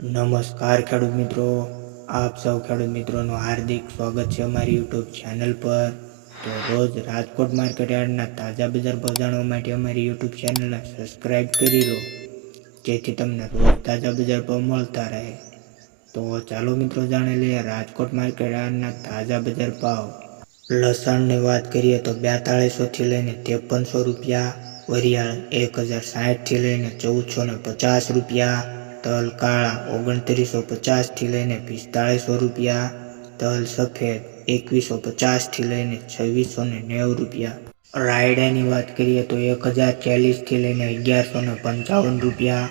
નમસ્કાર ખેડૂત મિત્રો, આપ સૌ ખેડૂત મિત્રોનું હાર્દિક સ્વાગત છે અમારી યુટ્યુબ ચેનલ પર। તો રોજ રાજકોટ માર્કેટ યાર્ડના તાજા બજાર ભાવ જાણવા માટે અમારી યુટ્યુબ ચેનલને સબસ્ક્રાઇબ કરી લો, જેથી તમને રોજ તાજા બજાર ભાવ મળતા રહે। તો ચાલો મિત્રો જાણી લઈએ રાજકોટ માર્કેટ યાર્ડના તાજા બજાર ભાવ। લસણની વાત કરીએ તો 4200 લઈને 5300 રૂપિયા, વરિયાળ 1060 લઈને 1450 રૂપિયા, તલ કાળા 2950 લઈને 4500 રૂપિયા, તલ સફેદ 2150 લઈને 2690 રૂપિયા। રાયડાની વાત કરીએ તો 1040 લઈને 1155 રૂપિયા,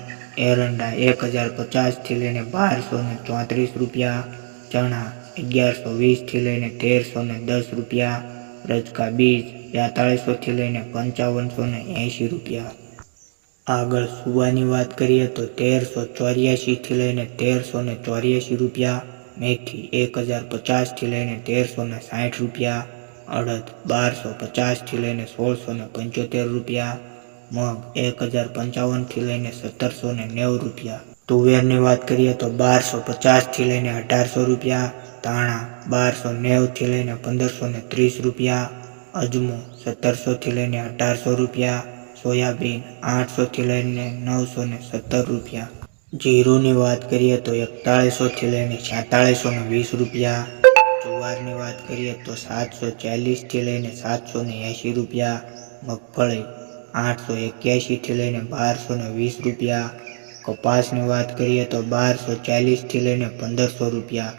એરંડા 1050 લઈને 1234 રૂપિયા, ચણા 1120 લઈને 1310 રૂપિયા, રજકા બીજ 4200 લઈને 5580 રૂપિયા। આગળ સુવાની વાત કરીએ તો 1384 લઈને 1384 રૂપિયા, મેથી 1050 લઈને 1360 રૂપિયા, અડદ 1250 લઈને 1675 રૂપિયા, મગ 1055 લઈને 1790 રૂપિયા। તુવેરની વાત કરીએ તો 1250 લઈને 1800 રૂપિયા, ધાણા 1290 લઈને 1530 રૂપિયા, અજમો 1700 લઈને 1800 રૂપિયા, સોયાબીન 800 લઈને 917 રૂપિયા। જીરુની વાત કરીએ તો 4100 લઈને 4620 રૂપિયા। જુવારની વાત કરીએ તો 740 લઈને 780 રૂપિયા, મગફળી 881 લઈને 1220 રૂપિયા। કપાસની વાત કરીએ તો 1240 લઈને 1500 રૂપિયા,